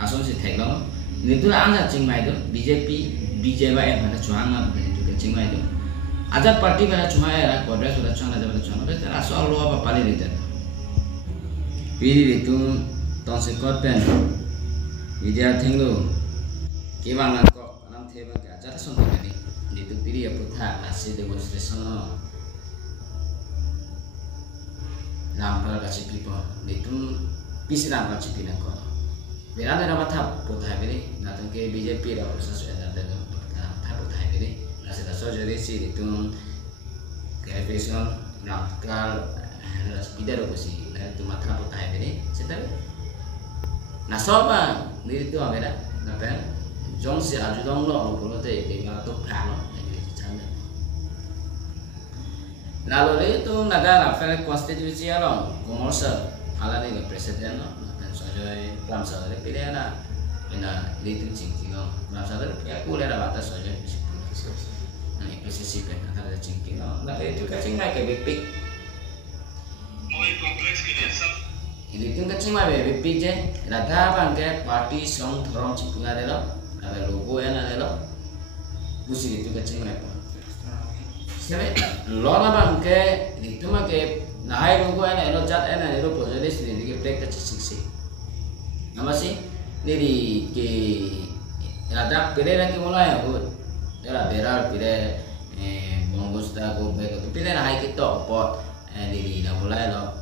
asumsi tekno itu anga cingmai itu BJP BJY pada cuanga itu ke cingmai itu ada parti pada cuma era kodras pada cuanga pada cuanga itu asal lu apa paling itu pilih itu tahun sekot pen dia tinggal gimana kok nam theba ke acara sontak ini itu pilih ya putar nasi demonstration nampal kasih people itu bisa nampal cipi nak kok berada dapat tahap putar ini nanti ke BJP dah proses ada tahap putar ini nasi dasar jadi sih itu kebiasaan nakal tidak ada sih itu mata putar ini setelah nah soba ni itu apa dah apa jong si aju dong lo kalau tu dia tu plan lo jadi canda lalu itu negara federal konstitusi lo komersial ala ni presiden lo kan saja pelan saja pilih ada ina itu cingking lo pelan saja ya boleh ada batas saja nah posisi pen ada cingking lo nah itu kacing mai ke bipik ini kan kacing mah BBP je, ada apa ke parti song thorong cipunga deh lo, ada logo ya nade lo, busi itu kacing mah apa? Siapa? Lo apa ke itu mah ke nahai logo ya nade lo cat ya nade lo positif sih, di plek kacing sih, nama sih, ini ke ada pilih lagi mulai ya bu, ada beral pilih bungkus dah go bego, pilih nahai kita pot, di dah mulai lo.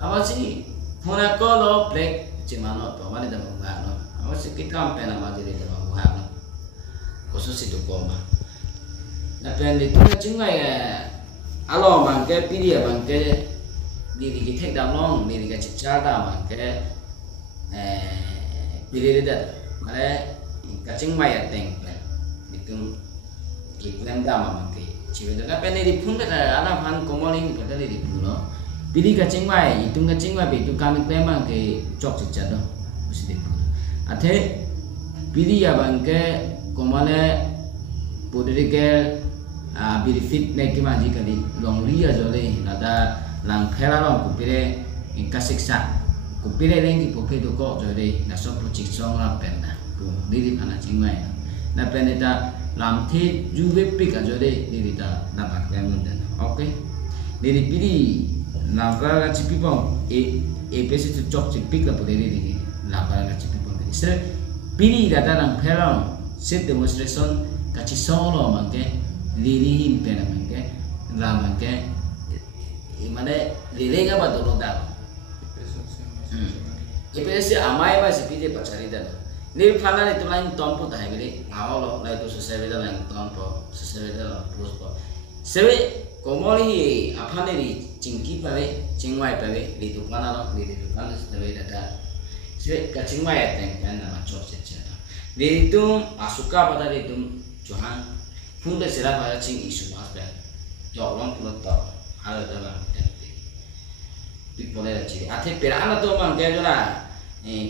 Apa sih? Mana kalau black cemano apa? Mana dah menguat no? Apa sih kita sampai nama jadi dah menguat no? Khusus itu koma. Nah pendek itu cuma ya. Alo bangke pilih ya bangke diri kita dalam diri kita cerita bangke pilih dia. Mana kacing maya tengkel itu iklan dama bangke. Cuma tu pendek di pun dah alam han komoling pada di pun no. Pilih kacing mai, itu kacing mai itu kami tema ke cok cicat doh, mesti dipun. Ate pilih ya bangke komale political benefit neki maji kali long ria jole nada lang khela long kupire inkasiksa kupire lengi poke do ko jole na so project song la penna ku diri pana cingmai na peneta lam the juve pik jole diri ta na pak lemon den oke diri pilih nampal cipi pong pesi tu cok cipi ke boleh ni nampal cipi pong ni ser pilih data nang pelang set demonstration kaci solo mangke liri impena mangke la mangke mana liri ka ba dolo da pesi amai ba cipi je pacari da ni fala ni tu lain tompo ta hebili ngawlo la itu sesebe da lain tompo sesebe da puspo sebe komoli apa ni cingki pawe cingwai pawe di tukan lo di tukan sebagai dada sih ke cingwai kan nama cok saja di itu asuka pada itu Johan pun dah serap pada cing isu mas ber jauh pun tak ada dalam boleh dah ciri ati perana tu mang kaya jona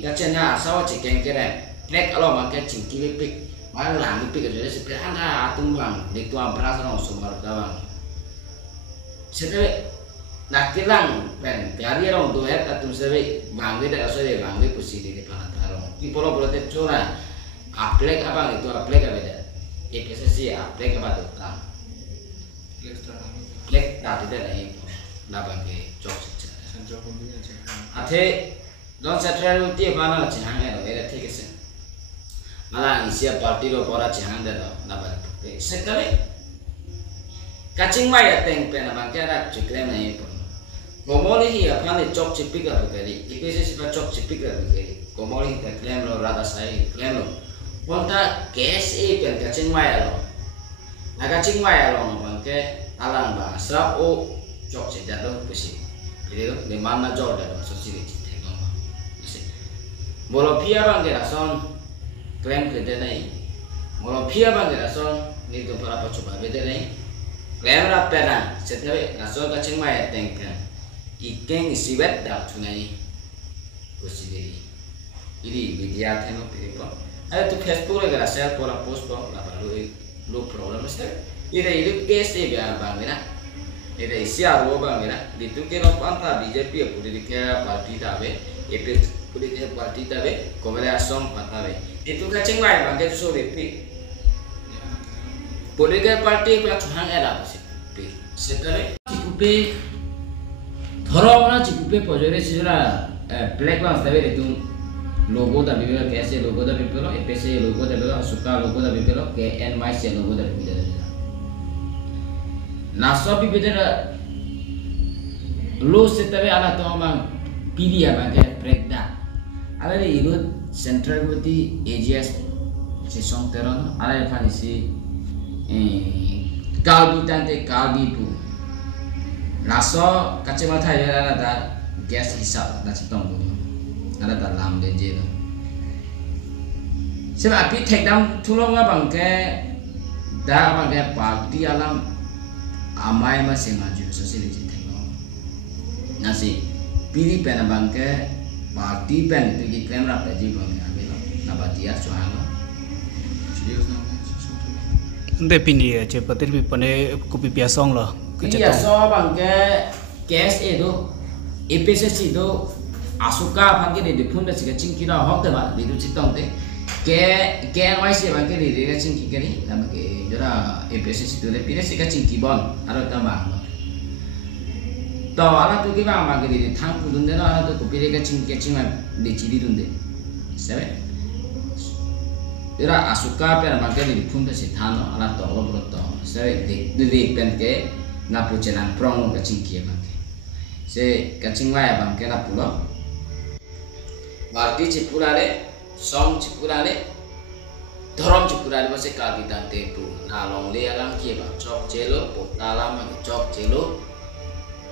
kacanya sawa cikeng keren nek kalau mang kaya cingki lepik malah lang lepik aja si perana atung bang di tuan beras orang sumber dawang sebenarnya nak kilang pen kari orang tu atum sebenarnya bangga dah asal bangga posisi di depan tarong di pulau teh cora aplek apa itu aplek apa dah PSSI aplek apa tu tam aplek dah tidak ada itu nak bangga cok saja ate don setral tiap mana jangan ada ada tiga malah isi parti lo pora jangan dah nak bangga sekali kacing mai ateng pena bangkera ciklem na ipon komoli hi apane chok chipik ka bukari ipese sipa chok chipik ka bukari komoli ka klem lo rada sai klem lo ponta kes pen kacing mai lo na kacing mai lo bangke alang ba srap o chok chida do pusi ile de mana jor da so siri chite no bolo pia bangke rason klem kede nai bolo pia bangke rason ni to para pachuba bede nai Lemra pera, setiap naso kacing mai tengkan, ikan isiwet dah tunai, kusiri, ini media teno pilih. Ada tu Facebook lagi rasa pola post pun, apa lu problem mesti. Ini case dia bang mina, ini isi aru bang mina. Di tu kira apa BJP aku di kira parti dah be, political party tabe komela song patabe itu ka chingwai bang ke so be pi political party pla chuhang era se pi setare chikupe thorona chikupe pojore sira black lance tabe itu logo da bibelo KS logo da bibelo EPC logo da bibelo Asuka logo da bibelo KNYC logo da bibelo naso bibelo lo setabe ala to mang PD abang ke breakdown ala le ilu central goti AGS se song teron ala le fani si kalbi tante kalbi pu naso kace matha ala da gas hisab da chitong bu ala da lam de je seba api take down tulong abang ke da abang ke party alam amai ma se maju society nasi pilih pen abang ke party pen itu di klaim rap aja bang ambil nabatia soalnya serius nama ente pini ya cepet lebih pandai kopi piasong loh iya so bang ke KS itu EPC itu Asuka bang ke di pun dah cikgu cingki dah hok deh bang itu citong deh KNYC bang ke di dia cingki kiri nama ke jora EPC itu deh pilih cikgu cingki bon ada tambah तो आला तो के बा मागे दे थांग पुदुंदे ना आला तो कोपिरे का चिंग के चिंग दे चिदी दुंदे सेवे एरा Asuka पे मागे दे फुंदे से थानो आला तो लो ब्रो तो सेवे दे पेन के ना पुचेना प्रोंग का चिंग के मागे से का चिंग वाया बम के ना पुलो भारती चिपुराले सॉन्ग चिपुराले धर्म चिपुराले बसे कागी दाते पु ना लोंग ले आलाम के बा चौक चेलो पोताला मागे चौक चेलो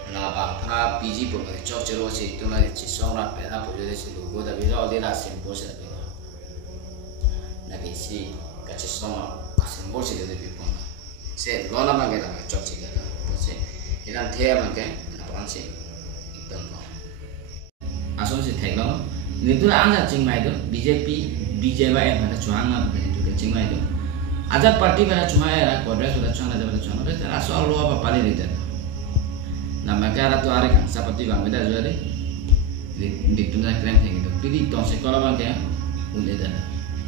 na bang tha PG po mai chok chero si tu na chi song ra pe na po je si logo da bi ro de la symbol se pe na bi si ka chi song a symbol se de bi po na se lo na ma ge da chok chi ga po se iran the ma ge na pan se एकदम lo ason se thek lo ni tu ang ja ching mai do BJP BJY ma da chuang na be tu ke ching mai do azad party ba chuang era congress da chuang na da chuang na da aso lo ba pali de nama kara tu are kan seperti bang beda juga deh di tunda klaim kayak gitu pilih tong sekolah bang kayak udah dah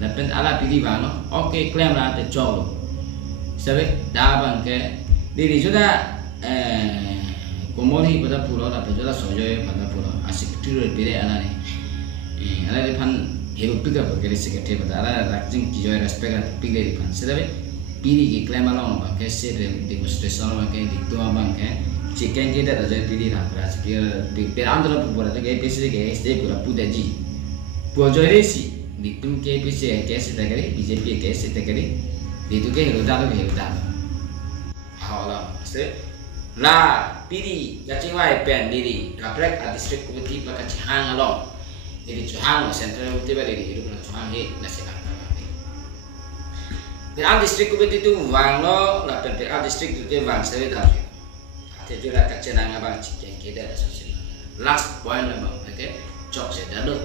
lepas ala pilih bang no oke klaim lah te colo sebab dah bang kayak diri sudah komori pada pulau lah sudah sojoy pada pulau asik tidur pilih ala nih ala depan hidup juga berkali sekali pada ala rajin kijoy respect pilih depan sebab pilih klaim ala bang kayak sih demonstrasi bang kayak itu bang kayak chicken kita dah jadi pilih lah, pilih antara pura tu kayak PC kayak SD pura puda ji, pura jadi si, di tu kayak PC kayak SD kali, BJP kayak SD kali, di tu kayak hero dah, halo, lah pilih, cacing wae pen diri, kaprek a district komiti pakai cihang along, jadi cihang central komiti beri hidup nak cihang he nasi kata. Pilih district komiti tu wang lo, lah pilih district tu dia wang saya dah. Juga kacang abang chicken kita ada sosial. Last point abang, okay? Chok saya dah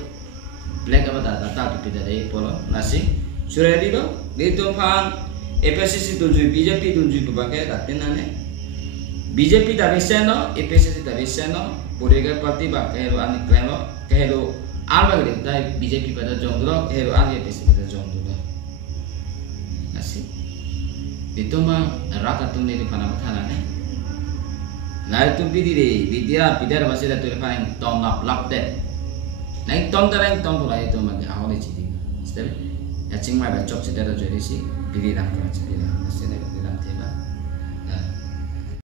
black apa tak kita dari polo nasi. Sudah di lo, di tempat EPC tunjuk BJP tunjuk berbagai tapi nane BJP tak bisa no, EPC tak bisa no. Boleh parti bang kehelo ane kleno kehelo alba kita BJP pada jong dulu, kehelo ane EPC pada jong dulu. Nasi. Itu mah rata tu ni di mana mana ne. Nah itu dia masih ada tuh paling tong lap deh. Nah tong terang tong pula itu mungkin awal itu jadi. Setelah ya cing mai bacok sudah ada jadi sih pilih lah masih ada.